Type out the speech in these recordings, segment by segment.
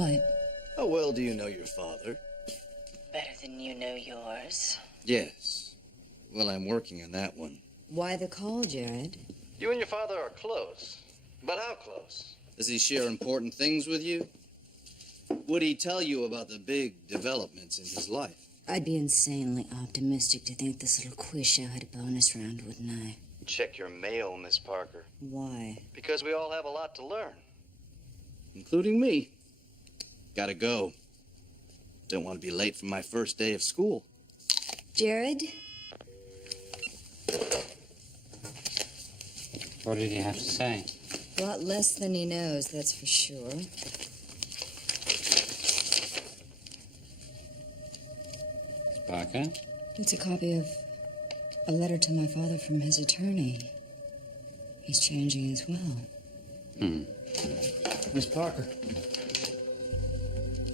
What? How well do you know your father? Better than you know yours. Yes. Well, I'm working on that one. Why the call, Jared? You and your father are close. But how close? Does he share important things with you? Would he tell you about the big developments in his life? I'd be insanely optimistic to think this little quiz show had a bonus round, wouldn't I? Check your mail, Miss Parker. Why? Because we all have a lot to learn. Including me. Gotta go. Don't want to be late for my first day of school. Jared? What did he have to say? A lot less than he knows, that's for sure. Parker? It's a copy of a letter to my father from his attorney. He's changing as well. Miss Parker.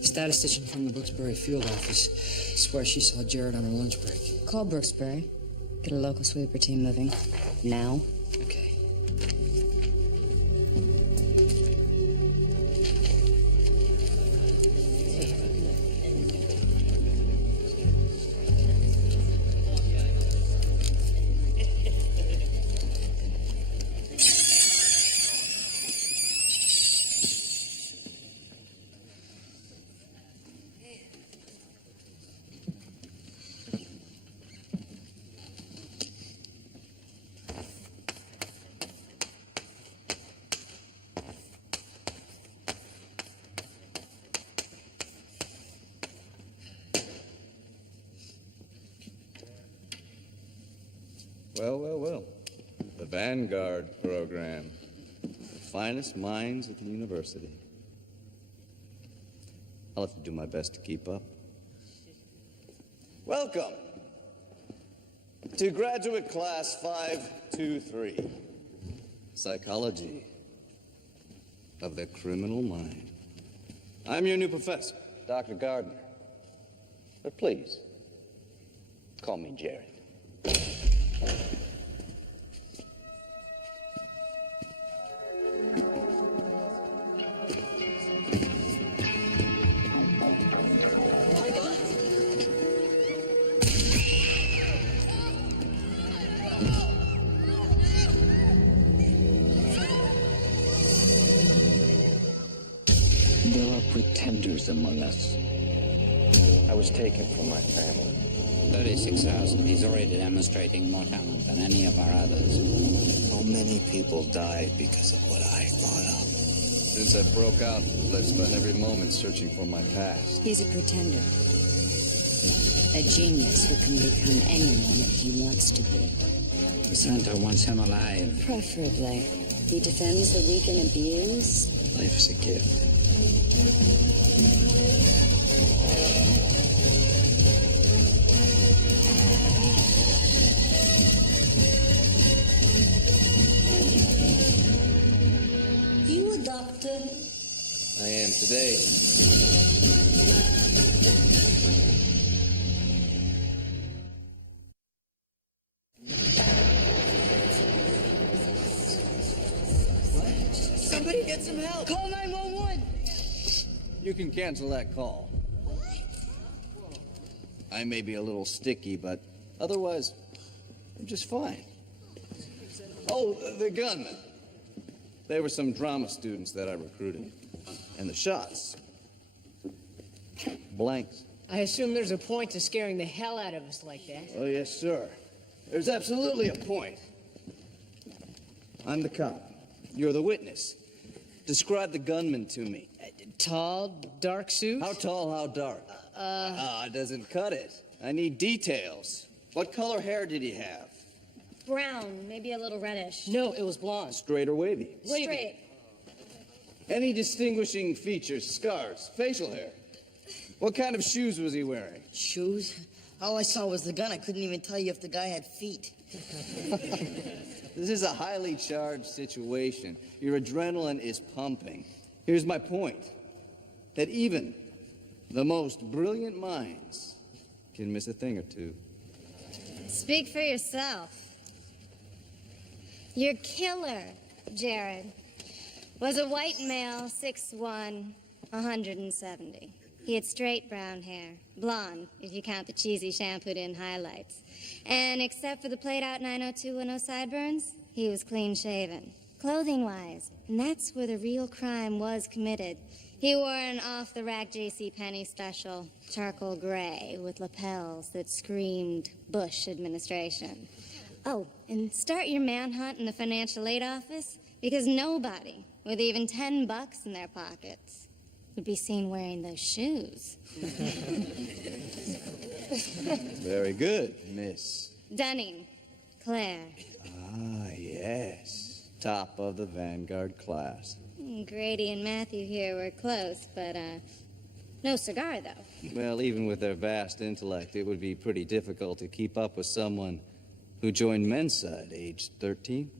Statistician from the Brooksbury field office swears she saw Jared on her lunch break. Call Brooksbury. Get a local sweeper team moving. Now. Okay. Well. The Vanguard program. The finest minds at the university. I'll have to do my best to keep up. Welcome to graduate class 523. Psychology of the criminal mind. I'm your new professor, Dr. Gardner. But please, call me Jared. There are pretenders among us. I was taken from my family. 36,000. He's already demonstrating more talent than any of our others. How many people died because of what I thought of? Since I broke out, I've spent every moment searching for my past. He's a pretender. A genius who can become anyone that he wants to be. The center wants him alive. Preferably. He defends the weak and abused. Life is a gift. You a doctor? I am today. Somebody get some help! Call 911! You can cancel that call. I may be a little sticky, but otherwise, I'm just fine. Oh, the gunmen. They were some drama students that I recruited. And the shots. Blanks. I assume there's a point to scaring the hell out of us like that. Oh, yes, sir. There's absolutely a point. I'm the cop. You're the witness. Describe the gunman to me. Tall, dark suit? How tall, how dark? It doesn't cut it. I need details. What color hair did he have? Brown, maybe a little reddish. No, it was blonde. Straight or wavy? Straight. Any distinguishing features, scars, facial hair? What kind of shoes was he wearing? Shoes? All I saw was the gun. I couldn't even tell you if the guy had feet. This is a highly charged situation. Your adrenaline is pumping. Here's my point. That even the most brilliant minds can miss a thing or two. Speak for yourself. Your killer, Jared, was a white male, 6'1", 170. He had straight brown hair. Blonde, if you count the cheesy shampooed-in highlights. And except for the played-out 90210 sideburns, he was clean-shaven. Clothing-wise, and that's where the real crime was committed. He wore an off-the-rack JCPenney special, charcoal gray, with lapels that screamed Bush administration. Oh, and start your manhunt in the financial aid office, because nobody with even $10 in their pockets would be seen wearing those shoes. Very good, Miss. Dunning, Claire. Ah, yes. Top of the Vanguard class. Grady and Matthew here were close, but, no cigar, though. Well, even with their vast intellect, it would be pretty difficult to keep up with someone who joined Mensa at age 13.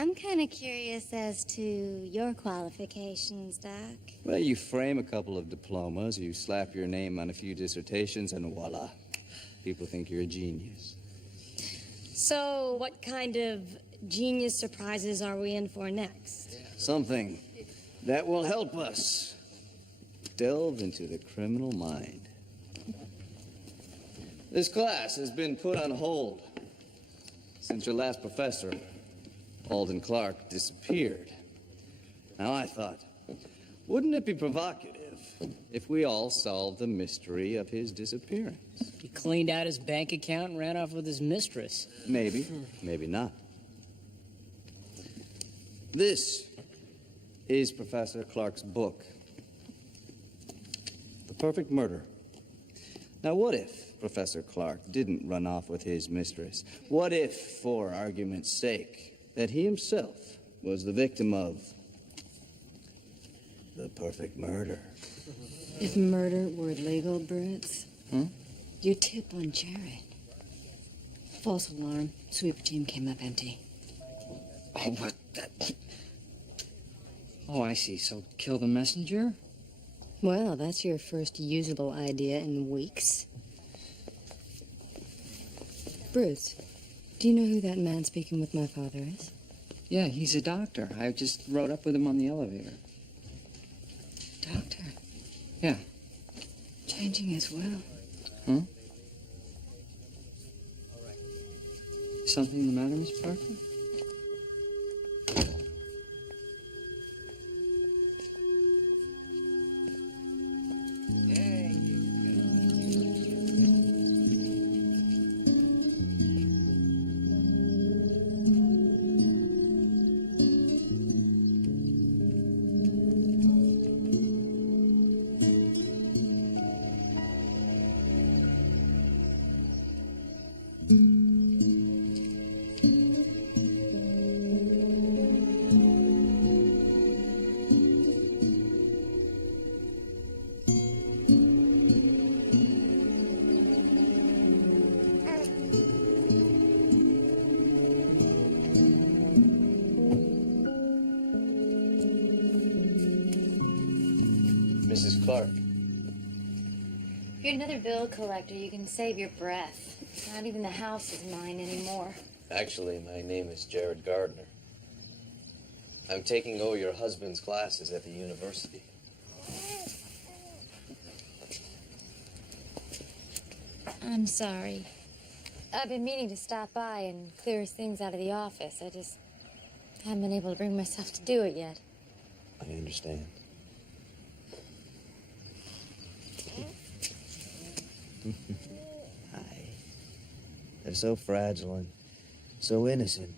I'm kind of curious as to your qualifications, Doc. Well, you frame a couple of diplomas, you slap your name on a few dissertations, and voila. People think you're a genius. So, what kind of genius surprises are we in for next? Something that will help us delve into the criminal mind. This class has been put on hold since your last professor, Alden Clark, disappeared. Now, I thought, wouldn't it be provocative if we all solved the mystery of his disappearance? He cleaned out his bank account and ran off with his mistress. Maybe, maybe not. This is Professor Clark's book, The Perfect Murder. Now, what if Professor Clark didn't run off with his mistress? What if, for argument's sake, that he himself was the victim of the perfect murder? If murder were legal, Brits, your tip on Jared. False alarm. Sweeper team came up empty. Oh, what the... Oh, I see. So kill the messenger? Well, that's your first usable idea in weeks. Bruce, do you know who that man speaking with my father is? Yeah, he's a doctor. I just rode up with him on the elevator. Doctor? Yeah. Changing his will. Huh? Something the matter, Miss Parker? Mrs. Clark. If you're another bill collector, you can save your breath. Not even the house is mine anymore. Actually, my name is Jared Gardner. I'm taking over your husband's classes at the university. I'm sorry. I've been meaning to stop by and clear things out of the office. I just haven't been able to bring myself to do it yet. I understand. Hi. They're so fragile and so innocent.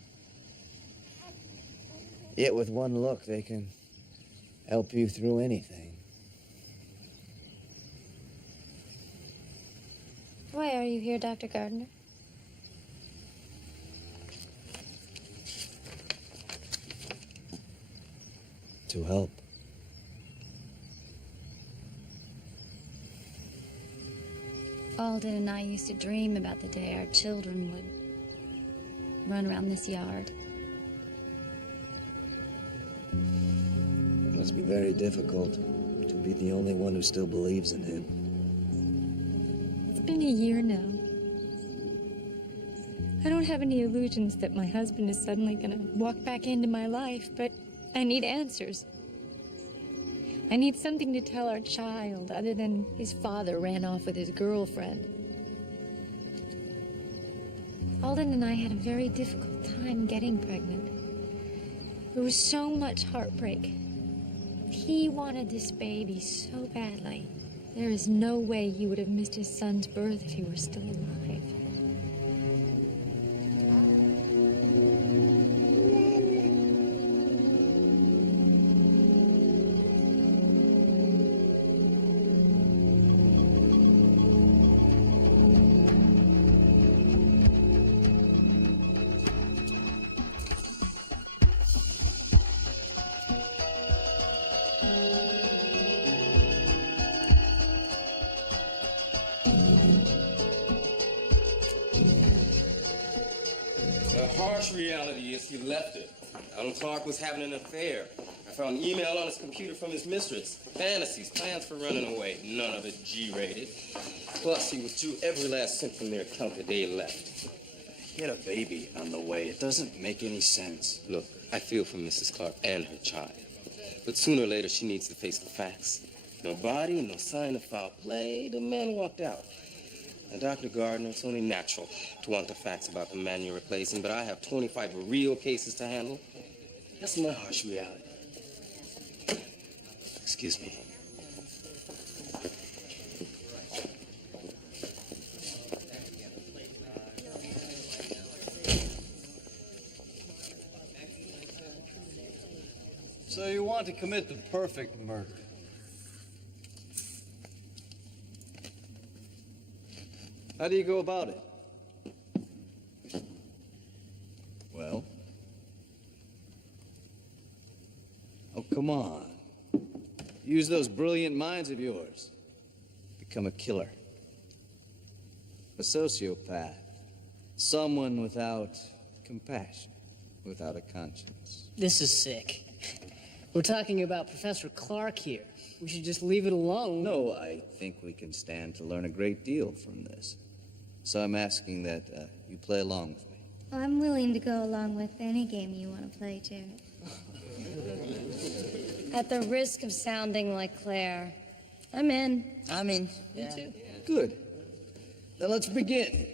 Yet with one look, they can help you through anything. Why are you here, Dr. Gardner? To help. Alden and I used to dream about the day our children would run around this yard. It must be very difficult to be the only one who still believes in him. It's been a year now. I don't have any illusions that my husband is suddenly gonna walk back into my life, but I need answers. I need something to tell our child other than his father ran off with his girlfriend. Alden and I had a very difficult time getting pregnant. There was so much heartbreak. He wanted this baby so badly. There is no way he would have missed his son's birth if he were still alive. The harsh reality is he left it. Alan Clark was having an affair. I found an email on his computer from his mistress. Fantasies, plans for running away. None of it G-rated. Plus, he withdrew every last cent from their account the day he left. He had a baby on the way. It doesn't make any sense. Look, I feel for Mrs. Clark and her child. But sooner or later, she needs to face the facts. No body, no sign of foul play. The man walked out. Now, Dr. Gardner, it's only natural to want the facts about the man you're replacing, but I have 25 real cases to handle. That's my harsh reality. Excuse me. So you want to commit the perfect murder? How do you go about it? Well? Oh, come on. Use those brilliant minds of yours. Become a killer. A sociopath. Someone without compassion, without a conscience. This is sick. We're talking about Professor Clark here. We should just leave it alone. No, I think we can stand to learn a great deal from this. So I'm asking that you play along with me. I'm willing to go along with any game you want to play, Jared. At the risk of sounding like Claire, I'm in. I'm in. Me too. Good. Then let's begin.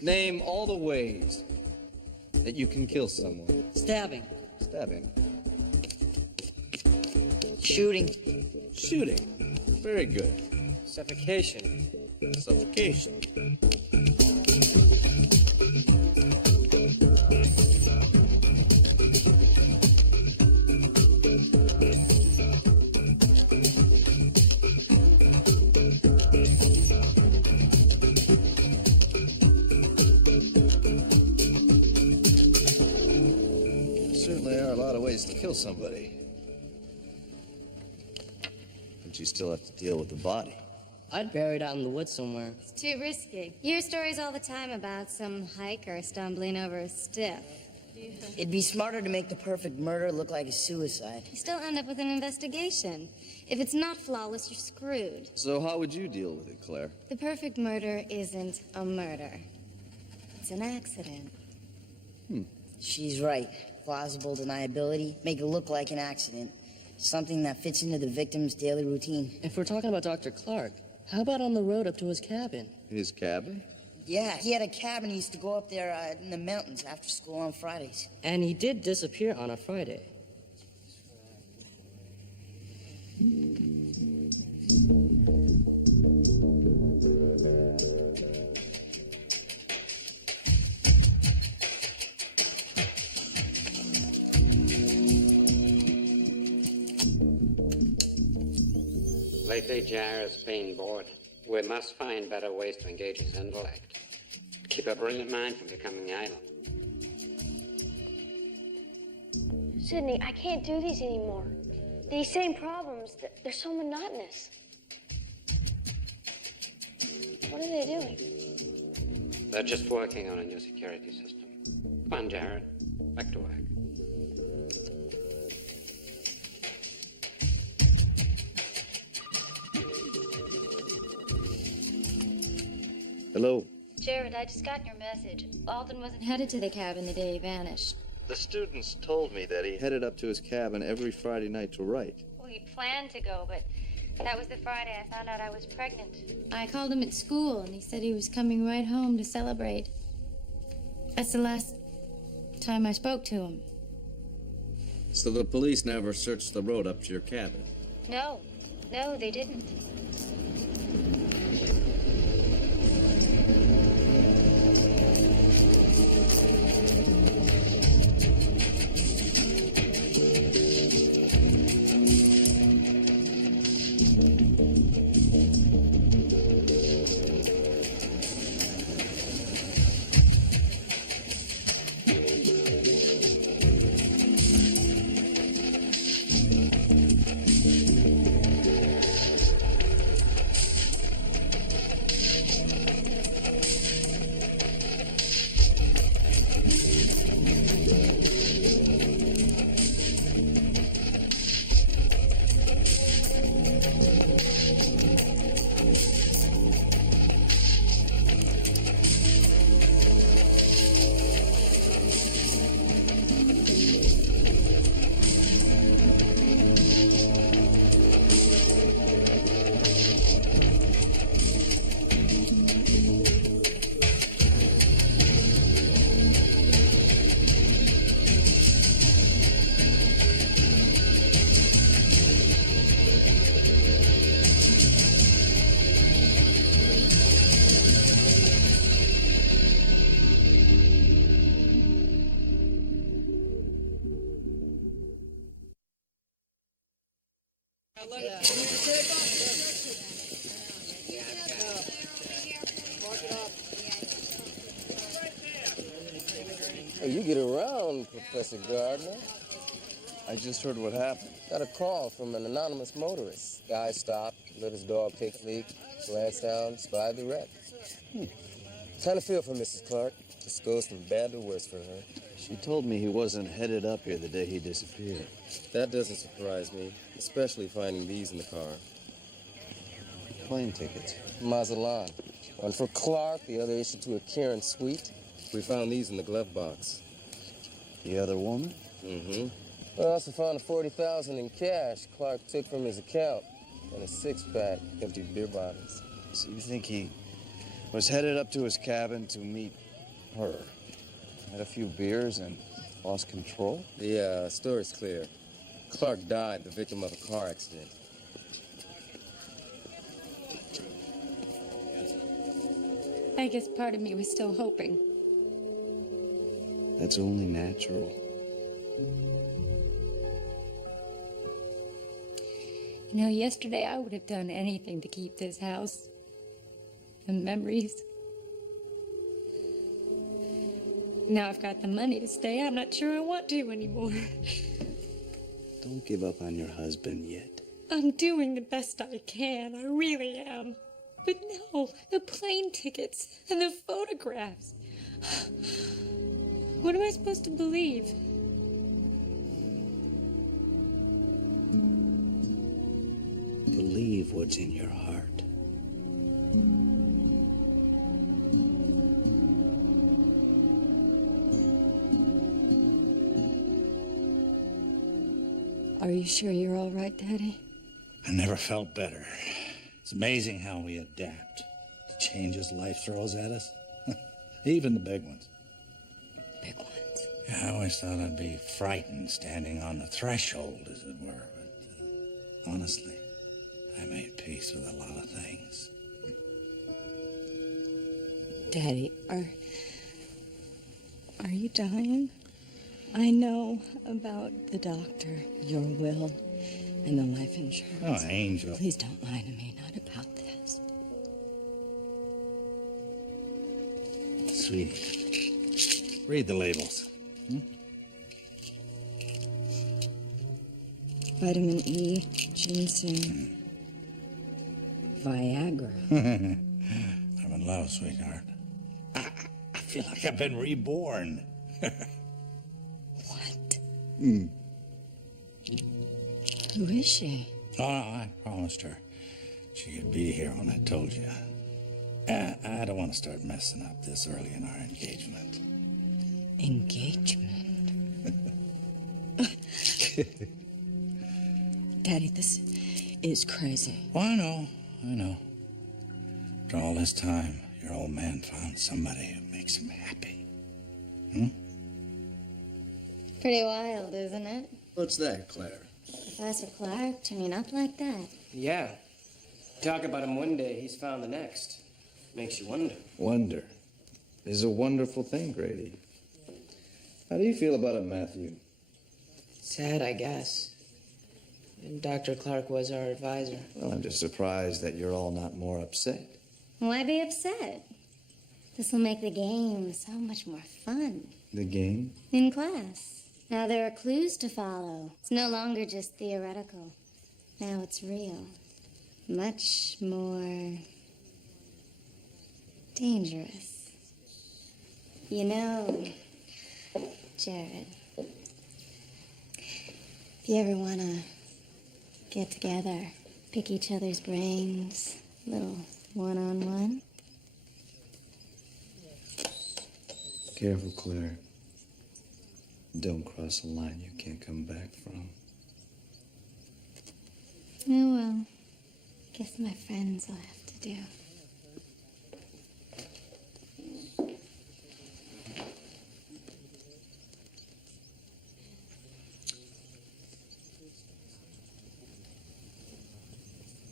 Name all the ways that you can kill someone. Stabbing. Stabbing. Shooting. Shooting. Very good. Suffocation. Suffocation. Certainly are a lot of ways to kill somebody. But you still have to deal with the body. I'd bury it out in the woods somewhere. It's too risky. You hear stories all the time about some hiker stumbling over a stiff. It'd be smarter to make the perfect murder look like a suicide. You still end up with an investigation. If it's not flawless, you're screwed. So how would you deal with it, Claire? The perfect murder isn't a murder. It's an accident. She's right. Plausible deniability. Make it look like an accident. Something that fits into the victim's daily routine. If we're talking about Dr. Clark, how about on the road up to his cabin? His cabin? Yeah, he had a cabin. He used to go up there in the mountains after school on Fridays. And he did disappear on a Friday. Lately, Jared's been bored. We must find better ways to engage his intellect. Keep a brilliant mind from becoming idle. Sydney, I can't do these anymore. These same problems, they're so monotonous. What are they doing? They're just working on a new security system. Come on, Jared. Back to work. Hello. Jared, I just got your message. Alden wasn't headed to the cabin the day he vanished. The students told me that he headed up to his cabin every Friday night to write. Well, he planned to go, but that was the Friday I found out I was pregnant. I called him at school, and he said he was coming right home to celebrate. That's the last time I spoke to him. So the police never searched the road up to your cabin? No, they didn't. Oh, you get around, Professor Gardner. I just heard what happened. Got a call from an anonymous motorist. Guy stopped, let his dog take a leak, glanced down, spied the wreck. Kind of feel for Mrs. Clark. Just goes from bad to worse for her. She told me he wasn't headed up here the day he disappeared. That doesn't surprise me, especially finding these in the car. Plane tickets. Mazatlan. One for Clark, the other issued to a Karen Sweet. We found these in the glove box. The other woman? Mm-hmm. We also found $40,000 in cash Clark took from his account and a six-pack empty beer bottles. So you think he was headed up to his cabin to meet her? Had a few beers and lost control? The story's clear. Clark died the victim of a car accident. I guess part of me was still hoping. That's only natural. You know, yesterday I would have done anything to keep this house. The memories. Now I've got the money to stay. I'm not sure I want to anymore. Don't give up on your husband yet. I'm doing the best I can. I really am. But no, the plane tickets and the photographs. What am I supposed to believe? Believe what's in your heart. Are you sure you're all right, Daddy? I never felt better. It's amazing how we adapt to changes life throws at us. Even the big ones. Big ones? Yeah, I always thought I'd be frightened standing on the threshold, as it were. But honestly, I made peace with a lot of things. Daddy, are you dying? I know about the doctor, your will, and the life insurance. Oh, Angel. Please don't lie to me, not about this. Sweetie, read the labels. Vitamin E, ginseng, Viagra. I'm in love, sweetheart. I feel like I've been reborn. What? Mm. Who is she? Oh, I promised her she could be here when I told you. I don't want to start messing up this early in our engagement. Engagement? Daddy, this is crazy. Oh, I know. After all this time, your old man found somebody who makes him happy. Pretty wild, isn't it? What's that, Claire? Professor Clark turning up like that. Yeah. Talk about him one day, he's found the next. Makes you wonder. Wonder is a wonderful thing, Grady. How do you feel about it, Matthew? Sad, I guess. And Dr. Clark was our advisor. Well, I'm just surprised that you're all not more upset. Why be upset? This will make the game so much more fun. The game? In class. Now there are clues to follow. It's no longer just theoretical. Now it's real. Much more dangerous. You know, Jared, if you ever want to get together, pick each other's brains, a little one-on-one. Careful, Claire. Don't cross a line you can't come back from. Oh, well. Guess my friends will have to do.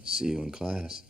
See you in class.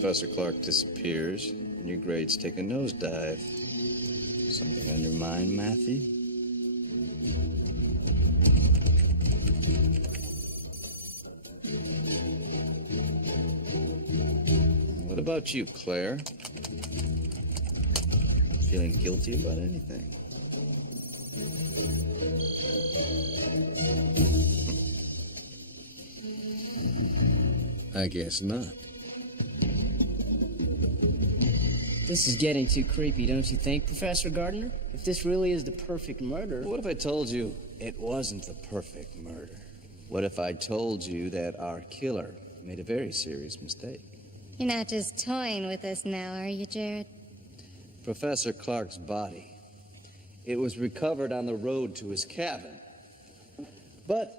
Professor Clark disappears, and your grades take a nosedive. Something on your mind, Matthew? What about you, Claire? Feeling guilty about anything? I guess not. This is getting too creepy, don't you think, Professor Gardner? If this really is the perfect murder... What if I told you it wasn't the perfect murder? What if I told you that our killer made a very serious mistake? You're not just toying with us now, are you, Jared? Professor Clark's body. It was recovered on the road to his cabin. But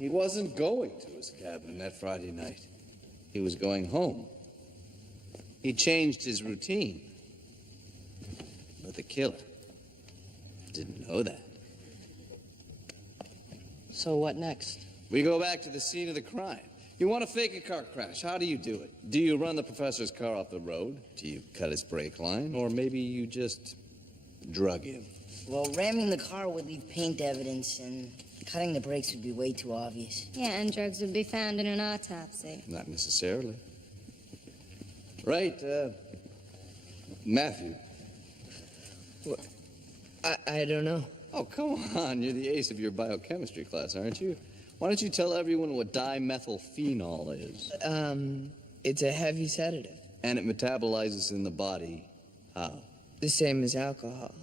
he wasn't going to his cabin that Friday night. He was going home. He changed his routine. But the killer didn't know that. So what next? We go back to the scene of the crime. You want to fake a car crash. How do you do it? Do you run the professor's car off the road? Do you cut his brake line? Or maybe you just drug him? Well, ramming the car would leave paint evidence, and cutting the brakes would be way too obvious. Yeah, and drugs would be found in an autopsy. Not necessarily. Right, Matthew? What? I don't know. Oh, come on. You're the ace of your biochemistry class, aren't you? Why don't you tell everyone what dimethylphenol is? It's a heavy sedative. And it metabolizes in the body how? The same as alcohol.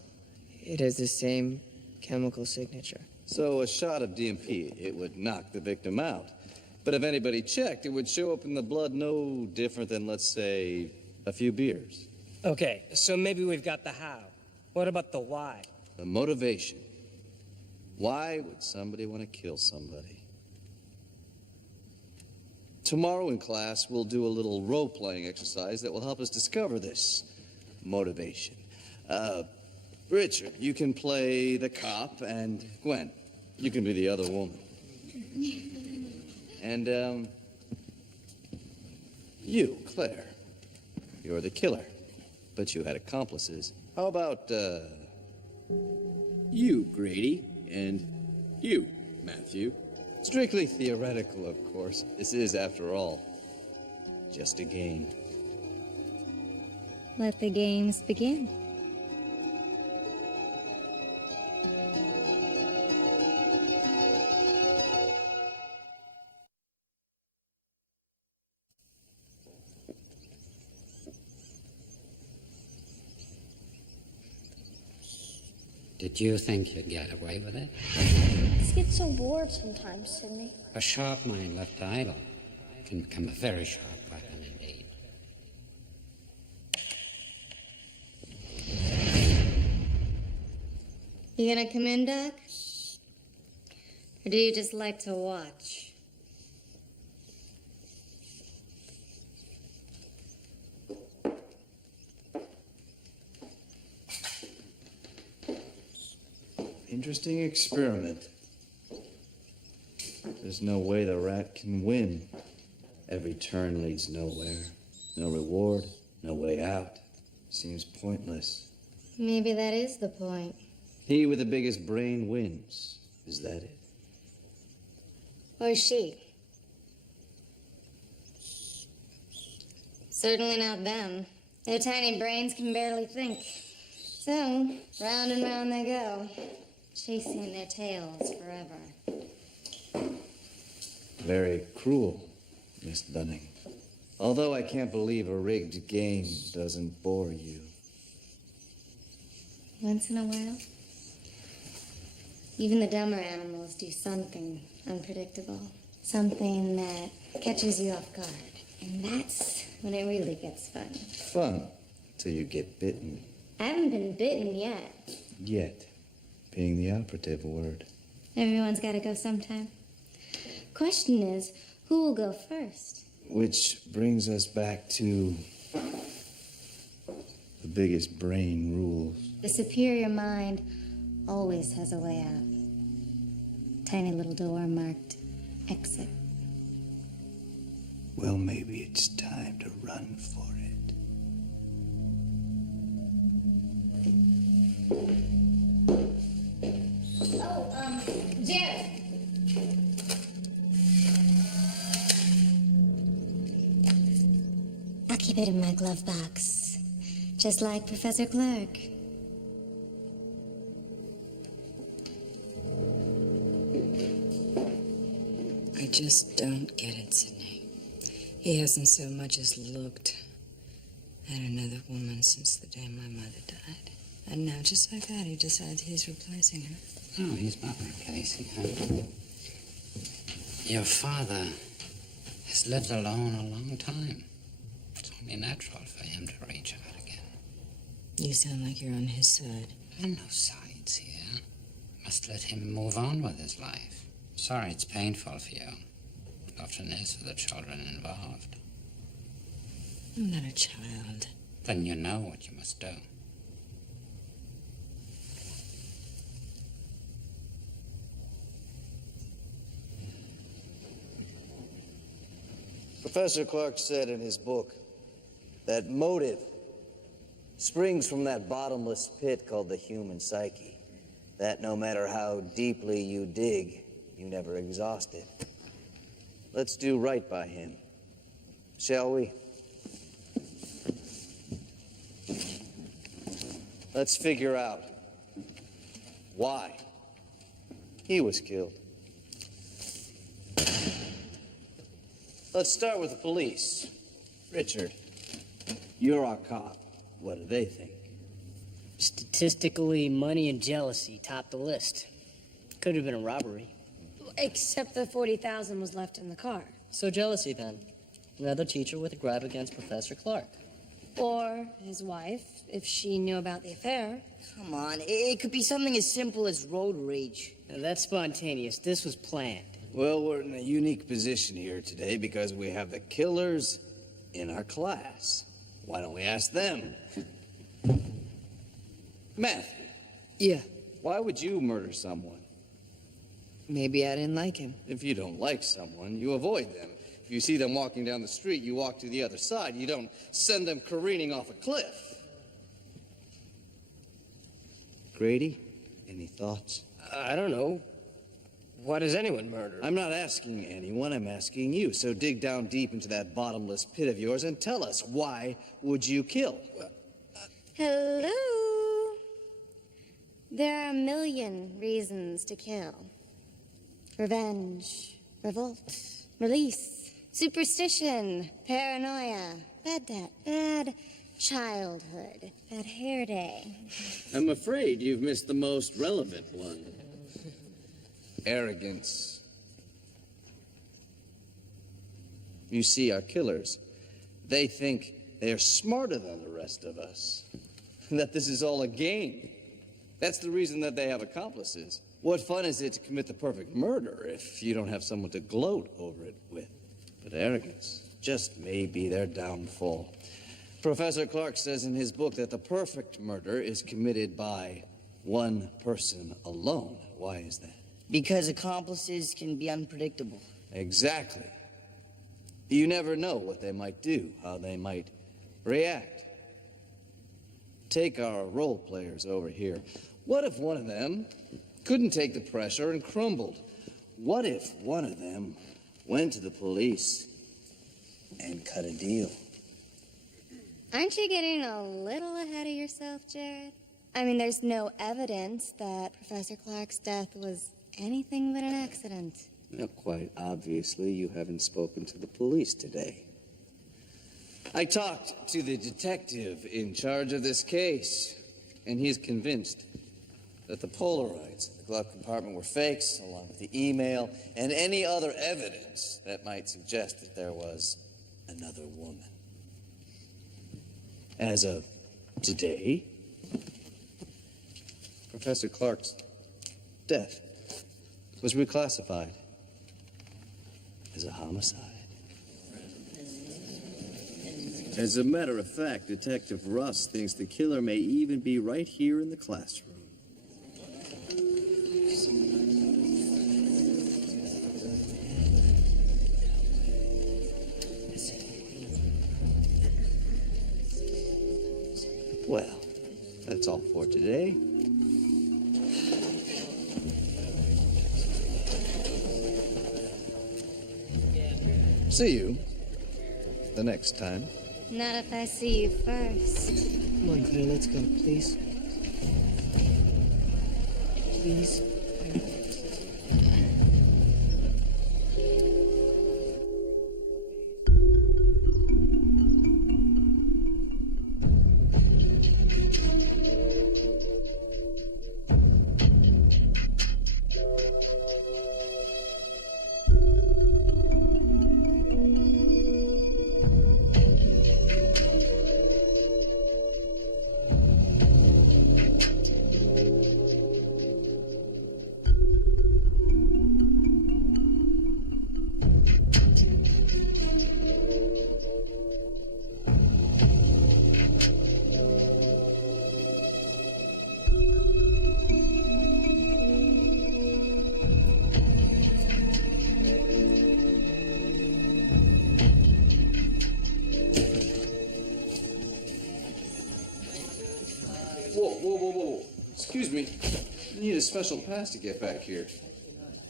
It has the same chemical signature. So a shot of DMP, it would knock the victim out. But if anybody checked, it would show up in the blood no different than, let's say, a few beers. Okay, so maybe we've got the how. What about the why? The motivation. Why would somebody want to kill somebody? Tomorrow in class, we'll do a little role-playing exercise that will help us discover this motivation. Richard, you can play the cop, and Gwen, you can be the other woman. And, you, Claire, you're the killer, but you had accomplices. How about, you, Grady, and you, Matthew? Strictly theoretical, of course. This is, after all, just a game. Let the games begin. Did you think you'd get away with it? I just get so bored sometimes, Sidney. A sharp mind left idle can become a very sharp weapon indeed. You gonna come in, Doc? Or do you just like to watch? Interesting experiment. There's no way the rat can win. Every turn leads nowhere. No reward, no way out. Seems pointless. Maybe that is the point. He with the biggest brain wins. Is that it? Or she. Certainly not them. Their tiny brains can barely think. So, round and round they go, chasing their tails forever. Very cruel, Miss Dunning. Although I can't believe a rigged game doesn't bore you. Once in a while, even the dumber animals do something unpredictable. Something that catches you off guard. And that's when it really gets fun. Fun, till you get bitten. I haven't been bitten yet. Yet, being the operative word. Everyone's got to go sometime. Question is, who will go first? Which brings us back to the biggest brain rules. The superior mind always has a way out. Tiny little door marked exit. Well, maybe it's time to run for it. Oh, Jared. I'll keep it in my glove box, just like Professor Clark. I just don't get it, Sidney. He hasn't so much as looked at another woman since the day my mother died. And now, just like that, he decides he's replacing her. No, he's not replacing her. Your father has lived alone a long time. It's only natural for him to reach out again. You sound like you're on his side. There are no sides here. Must let him move on with his life. Sorry it's painful for you. It often is for the children involved. I'm not a child. Then you know what you must do. Professor Clark said in his book that motive springs from that bottomless pit called the human psyche. That no matter how deeply you dig, you never exhaust it. Let's do right by him, shall we? Let's figure out why he was killed. Let's start with the police. Richard, you're our cop. What do they think? Statistically, money and jealousy top the list. Could have been a robbery. Except the 40,000 was left in the car. So jealousy, then. Another teacher with a gripe against Professor Clark. Or his wife, if she knew about the affair. Come on, it could be something as simple as road rage. Now, that's spontaneous. This was planned. Well, we're in a unique position here today because we have the killers in our class. Why don't we ask them? Matthew. Yeah. Why would you murder someone? Maybe I didn't like him. If you don't like someone, you avoid them. If you see them walking down the street, you walk to the other side. You don't send them careening off a cliff. Grady, any thoughts? I don't know. Why does anyone murder? I'm not asking anyone, I'm asking you. So dig down deep into that bottomless pit of yours and tell us, why would you kill? Hello? There are a million reasons to kill. Revenge, revolt, release, superstition, paranoia, bad debt, bad childhood, bad hair day. I'm afraid you've missed the most relevant one. Arrogance. You see, our killers, they think they are smarter than the rest of us, that this is all a game. That's the reason that they have accomplices. What fun is it to commit the perfect murder if you don't have someone to gloat over it with? But arrogance just may be their downfall. Professor Clark says in his book that the perfect murder is committed by one person alone. Why is that? Because accomplices can be unpredictable. Exactly. You never know what they might do, how they might react. Take our role players over here. What if one of them couldn't take the pressure and crumbled? What if one of them went to the police and cut a deal? Aren't you getting a little ahead of yourself, Jared? I mean, there's no evidence that Professor Clark's death was anything but an accident. Now, quite obviously, you haven't spoken to the police today. I talked to the detective in charge of this case, and he's convinced that the Polaroids in the glove compartment were fakes, along with the email and any other evidence that might suggest that there was another woman. As of today, Professor Clark's death was reclassified as a homicide. As a matter of fact, Detective Russ thinks the killer may even be right here in the classroom. Well, that's all for today. See you the next time. Not if I see you first. Come on, Claire, let's go, please. Please. Whoa. Excuse me. I need a special pass to get back here.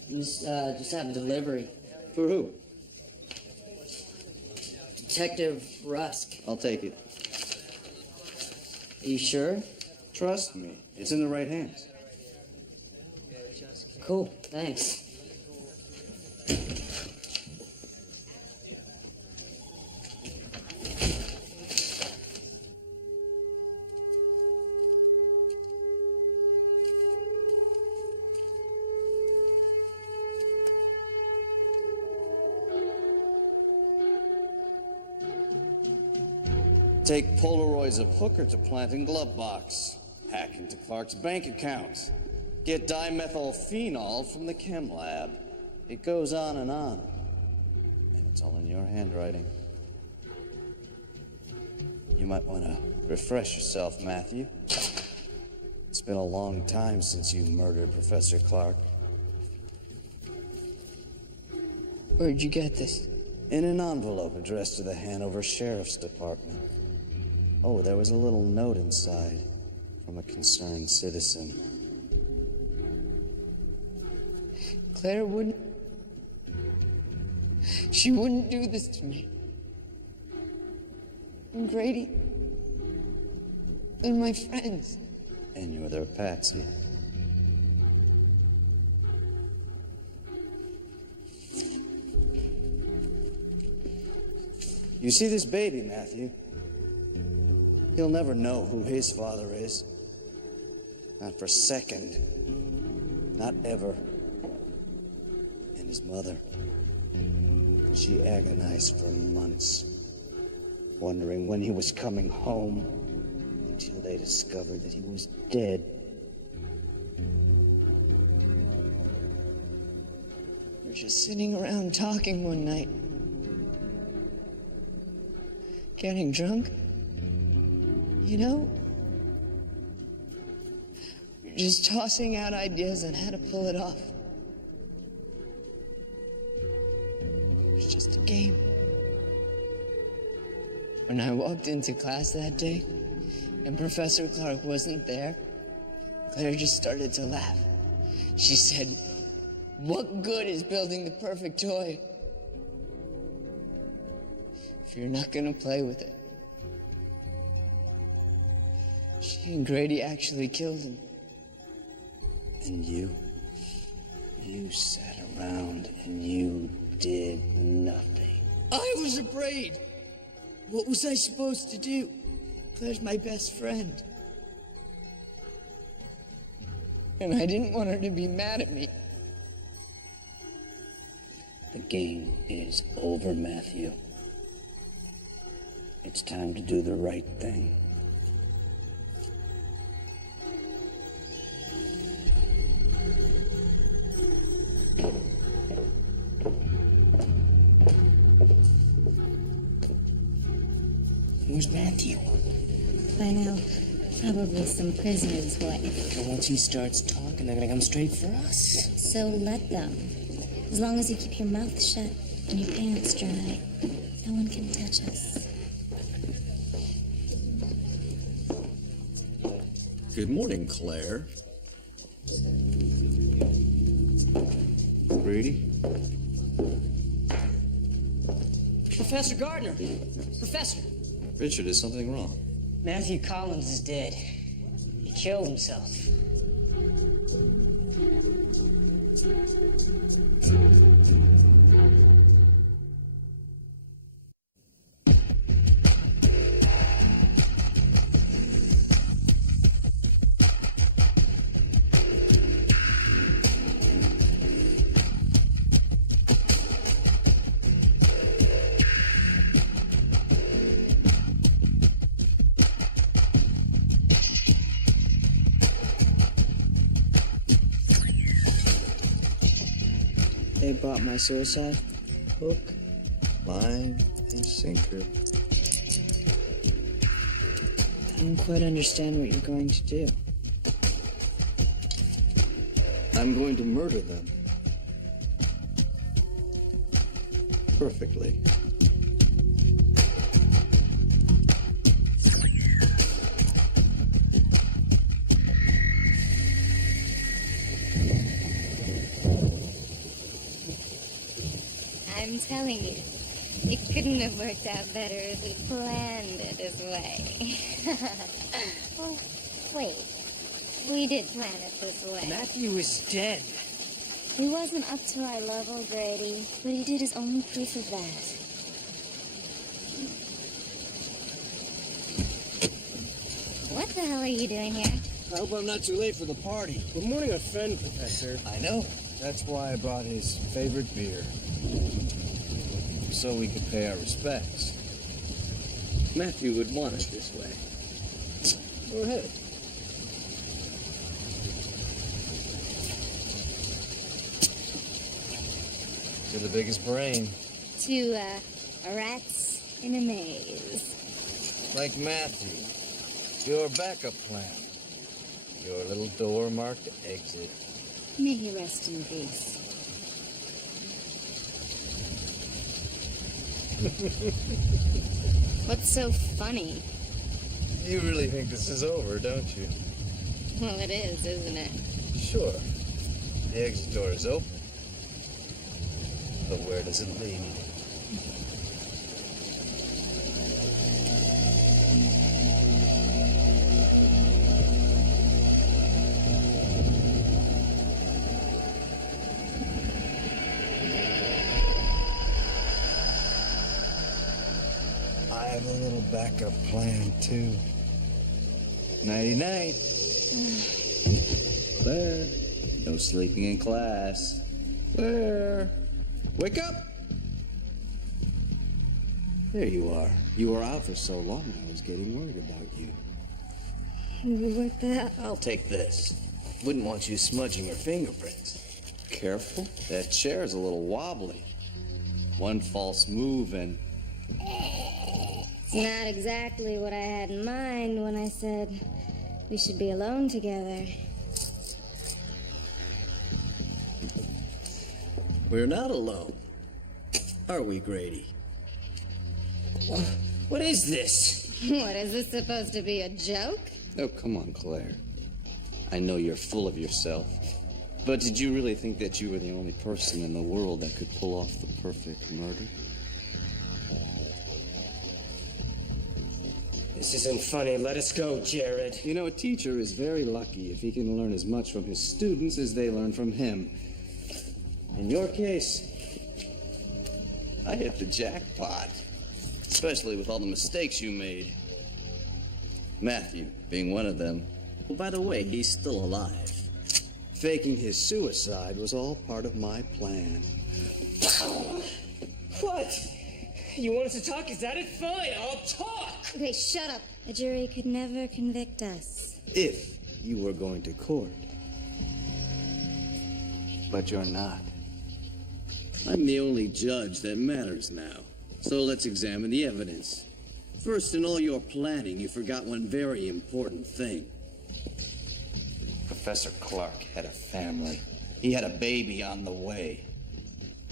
Just have a delivery. For who? Detective Rusk. I'll take it. Are you sure? Trust me. It's in the right hands. Cool, thanks. Take Polaroids of Hooker to plant in glove box. Hack into Clark's bank account. get dimethylphenol from the chem lab. It goes on. And it's all in your handwriting. You might want to refresh yourself, Matthew. It's been a long time since you murdered Professor Clark. Where'd you get this? In an envelope addressed to the Hanover Sheriff's Department. Oh, there was a little note inside from a concerned citizen. Claire wouldn't... She wouldn't do this to me. And Grady... and my friends. And you're their patsy. You see this baby, Matthew? He'll never know who his father is. Not for a second. Not ever. And his mother. She agonized for months, wondering when he was coming home, until they discovered that he was dead. We were just sitting around talking one night. Getting drunk. You know? We were just tossing out ideas on how to pull it off. It was just a game. When I walked into class that day, and Professor Clark wasn't there, Claire just started to laugh. She said, "What good is building the perfect toy if you're not gonna play with it?" She and Grady actually killed him. And you sat around and you did nothing. I was afraid. What was I supposed to do? Claire's my best friend. And I didn't want her to be mad at me. The game is over, Matthew. It's time to do the right thing. Where's Matthew? By now, probably some prisoner's wife. And once he starts talking, they're gonna come straight for us. So let them. As long as you keep your mouth shut and your pants dry, no one can touch us. Good morning, Claire. Grady? Professor Gardner! Professor! Richard, is something wrong? Matthew Collins is dead. He killed himself. They bought my suicide. Hook, line, and sinker. I don't quite understand what you're going to do. I'm going to murder them. Perfectly. I'm telling you, it couldn't have worked out better if we planned it this way. Oh, wait. We did plan it this way. Matthew is dead. He wasn't up to our level, Grady, but he did his own proof of that. What the hell are you doing here? I hope I'm not too late for the party. Good morning, a friend, Professor. I know. That's why I brought his favorite beer. So we could pay our respects. Matthew would want it this way. Go ahead. You're the biggest brain. To, rats in a maze. Like Matthew. Your backup plan. Your little door marked exit. May he rest in peace. What's so funny? You really think this is over, don't you? Well, it is, isn't it? Sure. The exit door is open. But where does it lead? I have a little backup plan, too. Nighty-night. Claire, no sleeping in class. Claire, wake up! There you are. You were out for so long, I was getting worried about you. What the... I'll take this. Wouldn't want you smudging your fingerprints. Careful. That chair's a little wobbly. One false move and... It's not exactly what I had in mind when I said we should be alone together. We're not alone. Are we, Grady? What is this? What, is this supposed to be a joke? Oh, come on, Claire. I know you're full of yourself. But did you really think that you were the only person in the world that could pull off the perfect murder? This isn't funny. Let us go, Jared. You know, a teacher is very lucky if he can learn as much from his students as they learn from him. In your case, I hit the jackpot. Especially with all the mistakes you made. Matthew being one of them. Oh, by the way, he's still alive. Faking his suicide was all part of my plan. What? You want us to talk? Is that it? Fine, I'll talk. Okay, shut up. The jury could never convict us. If you were going to court. But you're not. I'm the only judge that matters now. So let's examine the evidence. First, in all your planning, you forgot one very important thing. Professor Clark had a family. He had a baby on the way.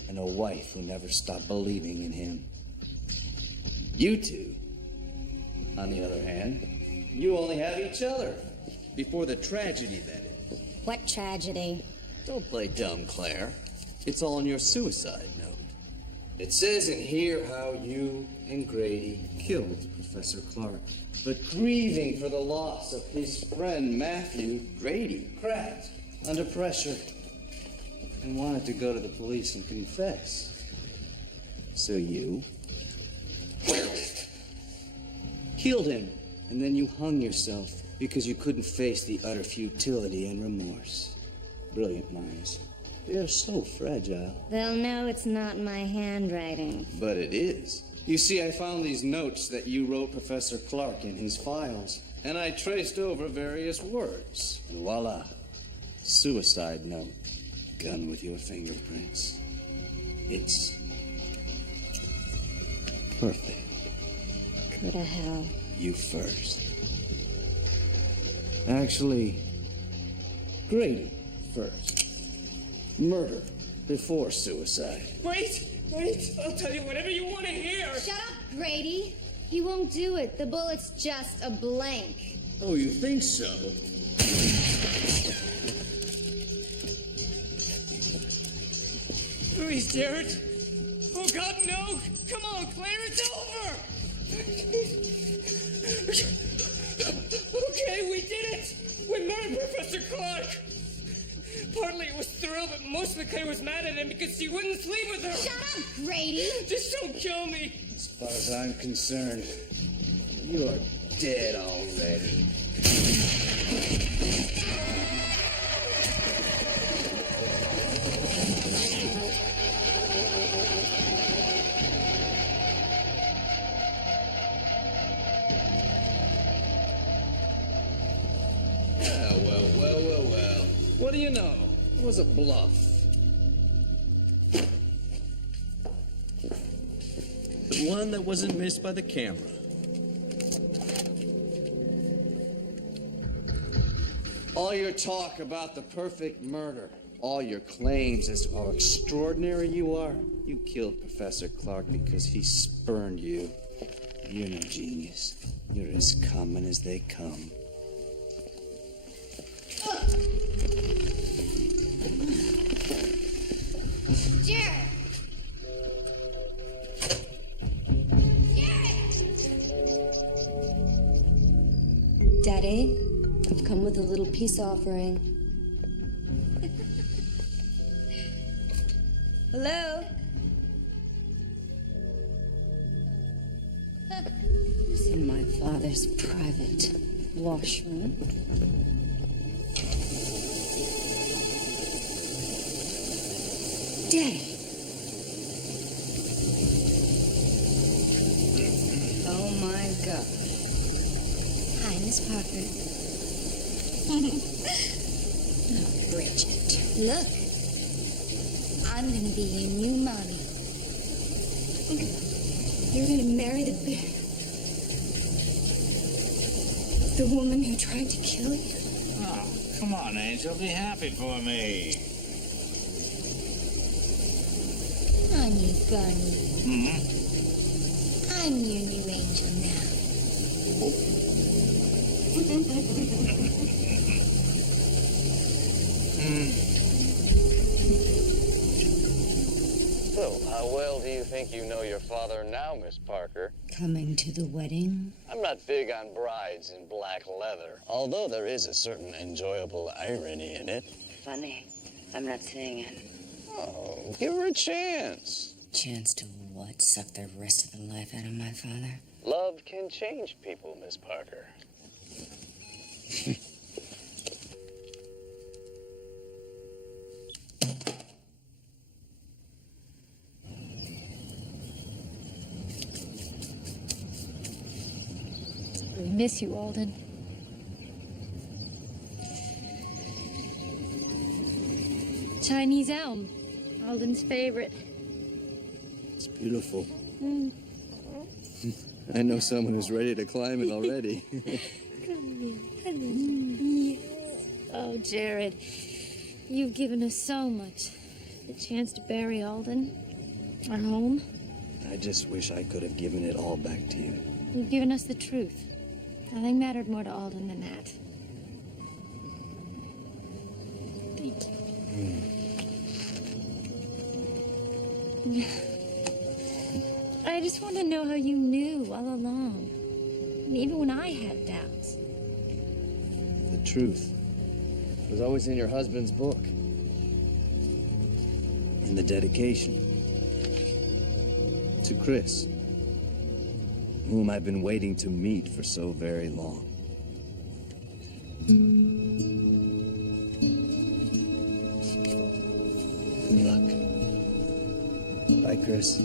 And a wife who never stopped believing in him. You two, on the other hand, you only have each other. Before the tragedy, that is. What tragedy? Don't play dumb, Claire. It's all in your suicide note. It says in here how you and Grady killed Professor Clark. But grieving for the loss of his friend Matthew, Grady cracked under pressure and wanted to go to the police and confess. So you killed him, and then you hung yourself because you couldn't face the utter futility and remorse. Brilliant minds. They're so fragile. They'll know it's not my handwriting. But it is. You see, I found these notes that you wrote Professor Clark in his files, and I traced over various words. And voila. Suicide note. Gun with your fingerprints. It's perfect. Go to hell. You first. Actually, Grady first. Murder before suicide. Wait! I'll tell you whatever you want to hear. Shut up, Grady. He won't do it. The bullet's just a blank. Oh, you think so? Please, Jared. Oh, God, no. Come on, Claire, it's over. Okay, we did it. We murdered Professor Clark. Partly it was thrill, but mostly Claire was mad at him because he wouldn't sleep with her. Shut up, Grady. Just don't kill me. As far as I'm concerned, you're dead already. Well. What do you know? It was a bluff. but one that wasn't missed by the camera. All your talk about the perfect murder, all your claims as to how extraordinary you are, you killed Professor Clark because he spurned you. You're no genius. You're as common as they come. Jared! Daddy, I've come with a little peace offering. Hello? It's in my father's private washroom. Daddy. Oh my God. Hi, Miss Parker. Oh, Bridget. Look, I'm gonna be your new mommy. You're gonna marry the woman who tried to kill you? Oh, come on, Angel. Be happy for me. Honey bunny, Hmm? I'm your new angel now. So, how well do you think you know your father now, Miss Parker? Coming to the wedding? I'm not big on brides in black leather, although there is a certain enjoyable irony in it. Funny. I'm not saying it. Oh, give her a chance. Chance to what? Suck the rest of the life out of my father? Love can change people, Miss Parker. We miss you, Alden. Chinese elm, Alden's favorite. It's beautiful. Mm. I know someone who's ready to climb it already. Come here. Yes. Oh, Jared, you've given us so much. The chance to bury Alden, our home. I just wish I could have given it all back to you. You've given us the truth. Nothing mattered more to Alden than that. Thank you. I just want to know how you knew all along. And even when I had doubts. The truth was always in your husband's book. In the dedication. To Chris, whom I've been waiting to meet for so very long. Good luck. Bye, Chris.